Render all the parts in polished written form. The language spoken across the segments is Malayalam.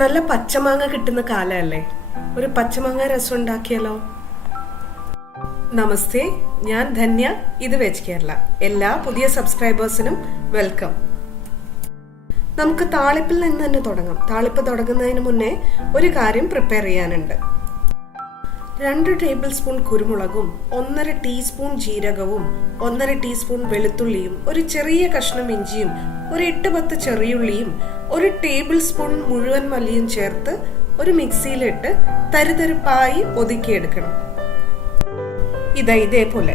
നല്ല പച്ചമാങ്ങ കിട്ടുന്ന കാലമല്ലേ, ഒരു പച്ചമാങ്ങ രസം ഉണ്ടാക്കിയാലോ? നമസ്തേ, ഞാൻ ധന്യ, ഇത് വെജ് കേരള. എല്ലാ പുതിയ സബ്സ്ക്രൈബേഴ്സിനും വെൽക്കം. നമുക്ക് താളിപ്പിൽ നിന്ന് തന്നെ തുടങ്ങാം. താളിപ്പ് തുടങ്ങുന്നതിന് മുന്നേ ഒരു കാര്യം പ്രിപ്പയർ ചെയ്യാനുണ്ട്. 2 ടേബിൾ സ്പൂൺ കുരുമുളകും 1.5 ടീസ്പൂൺ ജീരകവും 1.5 ടീസ്പൂൺ വെളുത്തുള്ളിയും ഒരു ചെറിയ കഷ്ണം ഇഞ്ചിയും ഒരു 8-10 ചെറിയുള്ളിയും 1 ടേബിൾ സ്പൂൺ മുഴുവൻ മല്ലിയും ചേർത്ത് ഒരു മിക്സിയിലിട്ട് തരിതരിപ്പായി ഒതുക്കിയെടുക്കണം. ഇതേപോലെ.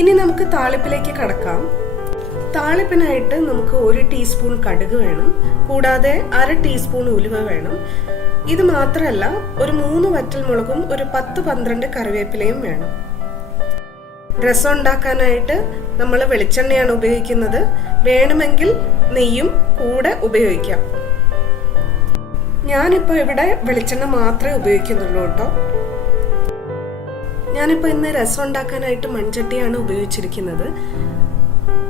ഇനി നമുക്ക് താളിപ്പിലേക്ക് കടക്കാം. താളിപ്പിനായിട്ട് നമുക്ക് 1 ടീസ്പൂൺ കടുക് വേണം, കൂടാതെ 1/2 ടീസ്പൂൺ ഉലുവ വേണം. ഇത് മാത്രമല്ല, ഒരു 3 വറ്റൽമുളകും ഒരു 10-12 കറിവേപ്പിലയും വേണം. രസം ഉണ്ടാക്കാനായിട്ട് നമ്മൾ വെളിച്ചെണ്ണയാണ് ഉപയോഗിക്കുന്നത്. വേണമെങ്കിൽ നെയ്യും കൂടെ ഉപയോഗിക്കാം. ഞാനിപ്പോൾ ഇവിടെ വെളിച്ചെണ്ണ മാത്രമേ ഉപയോഗിക്കുന്നുള്ളൂ കേട്ടോ. ഞാനിപ്പോൾ ഇന്ന് രസം ഉണ്ടാക്കാനായിട്ട് മൺചട്ടിയാണ് ഉപയോഗിച്ചിരിക്കുന്നത്.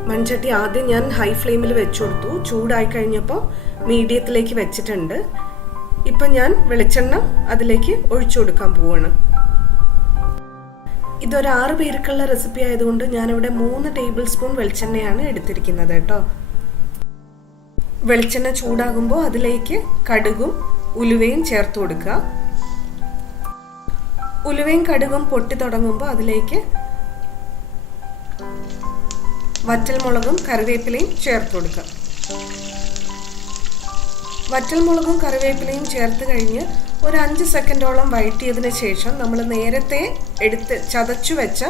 മൺചട്ടി ആദ്യം ഞാൻ ഹൈ ഫ്ലെയിമിൽ വെച്ചു കൊടുത്തു. ചൂടായി കഴിഞ്ഞപ്പോൾ മീഡിയത്തിലേക്ക് വെച്ചിട്ടുണ്ട്. ഇപ്പം ഞാൻ വെളിച്ചെണ്ണ അതിലേക്ക് ഒഴിച്ചു കൊടുക്കാൻ പോവാണ്. ഇതൊരു 6 പേർക്കുള്ള റെസിപ്പി ആയതുകൊണ്ട് ഞാനിവിടെ 3 ടേബിൾ സ്പൂൺ വെളിച്ചെണ്ണയാണ് എടുത്തിരിക്കുന്നത് കേട്ടോ. വെളിച്ചെണ്ണ ചൂടാകുമ്പോൾ അതിലേക്ക് കടുകും ഉലുവയും ചേർത്ത് കൊടുക്കുക. ഉലുവയും കടുകും പൊട്ടി തുടങ്ങുമ്പോൾ അതിലേക്ക് വറ്റൽമുളകും കറിവേപ്പിലയും ചേർത്ത് കൊടുക്കുക. വറ്റൽമുളകും കറിവേപ്പിലയും ചേർത്ത് കഴിഞ്ഞ് ഒരു 5 സെക്കൻഡോളം വഴറ്റിയതിന് ശേഷം നമ്മൾ നേരത്തെ എടുത്ത് ചതച്ചു വെച്ച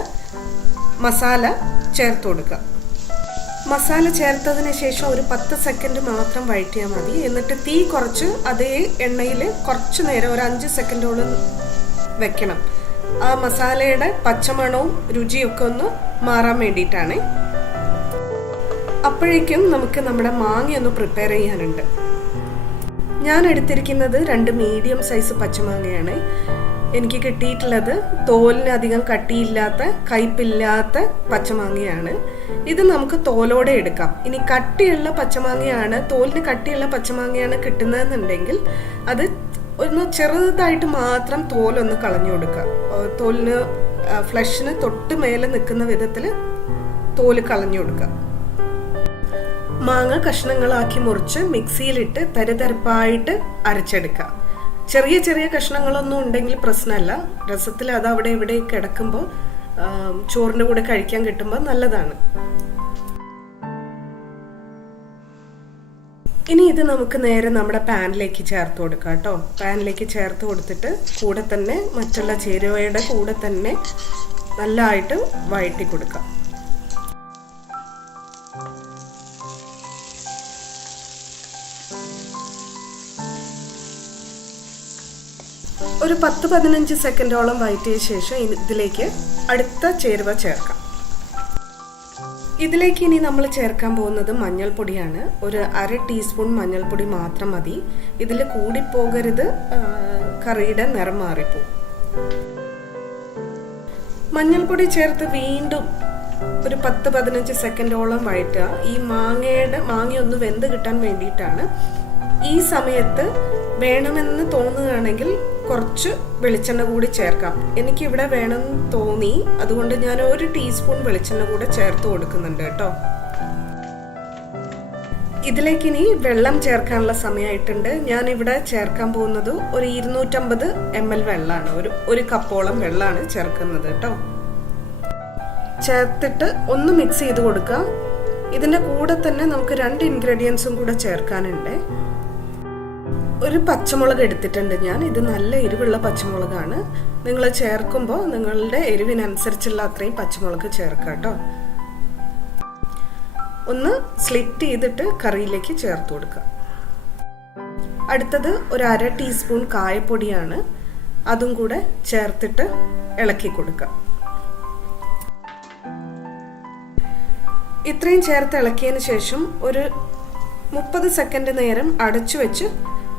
മസാല ചേർത്ത് കൊടുക്കുക. മസാല ചേർത്തതിന് ശേഷം ഒരു 10 സെക്കൻഡ് മാത്രം വഴറ്റിയാൽ മതി. എന്നിട്ട് തീ കുറച്ച് അതേ എണ്ണയിൽ കുറച്ച് നേരം ഒരു 5 സെക്കൻഡോളം വെക്കണം. ആ മസാലയുടെ പച്ചമണവും രുചിയൊക്കെ ഒന്ന് മാറാൻ വേണ്ടിയിട്ടാണ്. അപ്പോഴേക്കും നമുക്ക് നമ്മുടെ മാങ്ങ ഒന്ന് പ്രിപ്പയർ ചെയ്യാനുണ്ട്. ഞാൻ എടുത്തിരിക്കുന്നത് 2 മീഡിയം സൈസ് പച്ചമാങ്ങയാണ്. എനിക്ക് കിട്ടിയിട്ടുള്ളത് തോലിന് അധികം കട്ടിയില്ലാത്ത കയ്പില്ലാത്ത പച്ചമാങ്ങയാണ്. ഇത് നമുക്ക് തോലോടെ എടുക്കാം. ഇനി കട്ടിയുള്ള പച്ചമാങ്ങയാണ്, തോലിന് കട്ടിയുള്ള പച്ചമാങ്ങയാണ് കിട്ടുന്നതെന്നുണ്ടെങ്കിൽ അത് ഒന്ന് ചെറുതായിട്ട് മാത്രം തോലൊന്ന് കളഞ്ഞു കൊടുക്കുക. തോലിന് ഫ്ലഷിന് തൊട്ട് മേലെ നിൽക്കുന്ന വിധത്തിൽ തോല് കളഞ്ഞു കൊടുക്കുക. മാങ്ങ കഷ്ണങ്ങളാക്കി മുറിച്ച് മിക്സിയിലിട്ട് തരിതരിപ്പായിട്ട് അരച്ചെടുക്കുക. ചെറിയ ചെറിയ കഷ്ണങ്ങളൊന്നും ഉണ്ടെങ്കിൽ പ്രശ്നമല്ല. രസത്തിൽ അത് അവിടെ ഇവിടെ കിടക്കുമ്പോൾ ചോറിൻ്റെ കൂടെ കഴിക്കാൻ കിട്ടുമ്പോൾ നല്ലതാണ്. ഇനി ഇത് നമുക്ക് നേരെ നമ്മുടെ പാനിലേക്ക് ചേർത്ത് കൊടുക്കാം കേട്ടോ. പാനിലേക്ക് ചേർത്ത് കൊടുത്തിട്ട് കൂടെ തന്നെ മറ്റുള്ള ചേരുവയുടെ കൂടെ തന്നെ നല്ലതായിട്ട് വഴറ്റി കൊടുക്കാം. ഒരു 10-15 സെക്കൻഡോളം വഴറ്റിയ ശേഷം ഇതിലേക്ക് അടുത്ത ചേരുവ ചേർക്കാം. ഇതിലേക്ക് ഇനി നമ്മൾ ചേർക്കാൻ പോകുന്നത് മഞ്ഞൾപ്പൊടിയാണ്. ഒരു 1/2 ടീസ്പൂൺ മഞ്ഞൾപ്പൊടി മാത്രം മതി. ഇതിൽ കൂടിപ്പോകരുത്, കറിയുടെ നിറം മാറിപ്പോകും. മഞ്ഞൾപ്പൊടി ചേർത്ത് വീണ്ടും ഒരു 10-15 സെക്കൻഡോളം വഴറ്റുക. ഈ മാങ്ങ ഒന്ന് വെന്ത് കിട്ടാൻ വേണ്ടിയിട്ടാണ്. ഈ സമയത്ത് വേണമെന്ന് തോന്നുകയാണെങ്കിൽ കുറച്ച് വെളിച്ചെണ്ണ കൂടി ചേർക്കാം. എനിക്കിവിടെ വേണമെന്ന് തോന്നി, അതുകൊണ്ട് ഞാൻ 1 ടീസ്പൂൺ വെളിച്ചെണ്ണ കൂടെ ചേർത്ത് കൊടുക്കുന്നുണ്ട് കേട്ടോ. ഇതിലേക്ക് ഇനി വെള്ളം ചേർക്കാനുള്ള സമയമായിട്ടുണ്ട്. ഞാൻ ഇവിടെ ചേർക്കാൻ പോകുന്നത് ഒരു 250 ml വെള്ളമാണ്. ഒരു കപ്പോളം വെള്ളമാണ് ചേർക്കുന്നത് കേട്ടോ. ചേർത്തിട്ട് ഒന്ന് മിക്സ് ചെയ്ത് കൊടുക്കുക. ഇതിൻ്റെ കൂടെ തന്നെ നമുക്ക് 2 ഇൻഗ്രീഡിയൻസും കൂടെ ചേർക്കാനുണ്ട്. ഒരു പച്ചമുളക് എടുത്തിട്ടുണ്ട് ഞാൻ. ഇത് നല്ല എരിവുള്ള പച്ചമുളകാണ്. നിങ്ങൾ ചേർക്കുമ്പോൾ നിങ്ങളുടെ എരിവിനനുസരിച്ചുള്ള അത്രയും പച്ചമുളക് ചേർക്കുക കേട്ടോ. ഒന്ന് സ്ലിറ്റ് ചെയ്തിട്ട് കറിയിലേക്ക് ചേർത്ത് കൊടുക്കുക. അടുത്തത് ഒരു 1/2 ടീസ്പൂൺ കായപ്പൊടിയാണ്. അതും കൂടെ ചേർത്തിട്ട് ഇളക്കി കൊടുക്കുക. ഇത്രയും ചേർത്ത് ഇളക്കിയതിന് ശേഷം ഒരു 30 സെക്കൻഡ് നേരം അടച്ചു വെച്ച്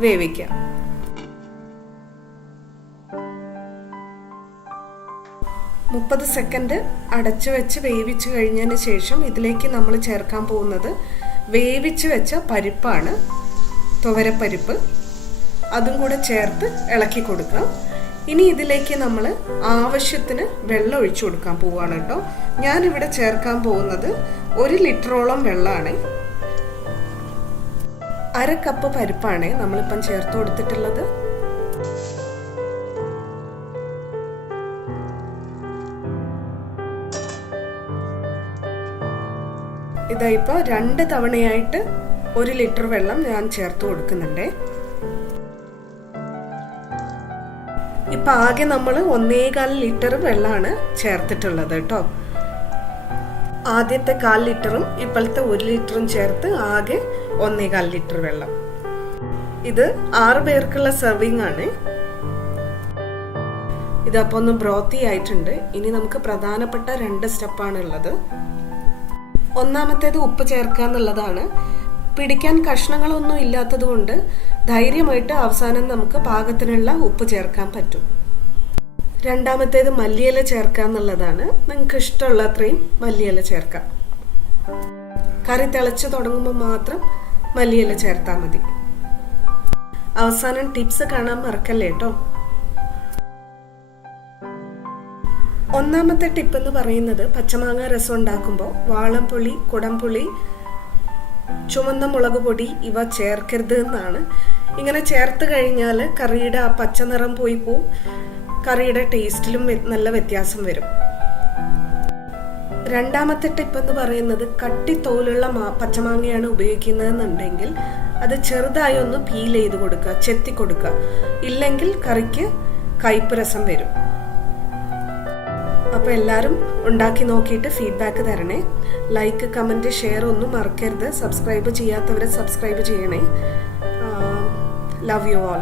വേവിക്കാം. 30 സെക്കൻഡ് അടച്ചു വെച്ച് വേവിച്ച് കഴിഞ്ഞതിന് ശേഷം ഇതിലേക്ക് നമ്മൾ ചേർക്കാൻ പോകുന്നത് വേവിച്ച് വെച്ച പരിപ്പാണ്, തുവരപ്പരിപ്പ്. അതും കൂടെ ചേർത്ത് ഇളക്കി കൊടുക്കാം. ഇനി ഇതിലേക്ക് നമ്മൾ ആവശ്യത്തിന് വെള്ളം ഒഴിച്ചു കൊടുക്കാൻ പോവുകയാണ് കേട്ടോ. ഞാനിവിടെ ചേർക്കാൻ പോകുന്നത് 1 ലിറ്ററോളം വെള്ളമാണ്. 1/2 കപ്പ് പരിപ്പാണ് നമ്മളിപ്പം ചേർത്ത് കൊടുത്തിട്ടുള്ളത്. ഇതാ ഇപ്പോൾ 2 തവണയായിട്ട് 1 ലിറ്റർ വെള്ളം ഞാൻ ചേർത്ത് കൊടുക്കുന്നുണ്ട്. ഇപ്പം ആകെ നമ്മൾ 1.25 ലിറ്റർ വെള്ളമാണ് ചേർത്തിട്ടുള്ളത് കേട്ടോ. ആദ്യത്തെ 1/4 ലിറ്ററും ഇപ്പോഴത്തെ 1 ലിറ്ററും ചേർത്ത് ആകെ 1.25 ലിറ്റർ വെള്ളം. ഇത് 6 പേർക്കുള്ള സെർവിങ് ആണ്. ഇതപ്പോൾ ഒന്ന് ബ്രോത്തി ആയിട്ടുണ്ട്. ഇനി നമുക്ക് പ്രധാനപ്പെട്ട 2 സ്റ്റെപ്പാണ് ഉള്ളത്. ഒന്നാമത്തേത് ഉപ്പ് ചേർക്കുക എന്നുള്ളതാണ്. പിടിക്കാൻ കഷ്ണങ്ങളൊന്നും ഇല്ലാത്തത് കൊണ്ട് ധൈര്യമായിട്ട് അവസാനം നമുക്ക് പാകത്തിനുള്ള ഉപ്പ് ചേർക്കാൻ പറ്റും. രണ്ടാമത്തേത് മല്ലിയില ചേർക്കുക എന്നുള്ളതാണ്. നിങ്ങൾക്ക് ഇഷ്ടമുള്ള അത്രയും മല്ലിയില ചേർക്കാം. കറി തിളച്ച് തുടങ്ങുമ്പോൾ മാത്രം മല്ലിയില ചേർത്താൽ മതി. അവസാനം ടിപ്സ് കാണാൻ മറക്കല്ലേ കേട്ടോ. ഒന്നാമത്തെ ടിപ്പ് എന്ന് പറയുന്നത് പച്ചമാങ്ങ രസം ഉണ്ടാക്കുമ്പോൾ വാളംപുളി, കുടംപുളി, ചുവന്ന മുളക് പൊടി ഇവ ചേർക്കരുത് എന്നാണ്. ഇങ്ങനെ ചേർത്ത് കഴിഞ്ഞാൽ കറിയുടെ ആ പച്ചനിറം പോയി പോവും. കറിയുടെ ടേസ്റ്റിലും നല്ല വ്യത്യാസം വരും. രണ്ടാമത്തെ ടിപ്പ് എന്ന് പറയുന്നത് കട്ടി തോലുള്ള പച്ചമാങ്ങയാണ് ഉപയോഗിക്കുന്നതെന്നുണ്ടെങ്കിൽ അത് ചെറുതായി ഒന്ന് പീൽ ചെയ്ത് കൊടുക്കുക, ചെത്തി കൊടുക്കുക. ഇല്ലെങ്കിൽ കറിക്ക് കയ്പ്പ് രസം വരും. അപ്പോൾ എല്ലാവരും ഉണ്ടാക്കി നോക്കിയിട്ട് ഫീഡ്ബാക്ക് തരണേ. ലൈക്ക്, കമൻറ്റ്, ഷെയർ ഒന്നും മറക്കരുത്. സബ്സ്ക്രൈബ് ചെയ്യാത്തവരെ സബ്സ്ക്രൈബ് ചെയ്യണേ. Love you all.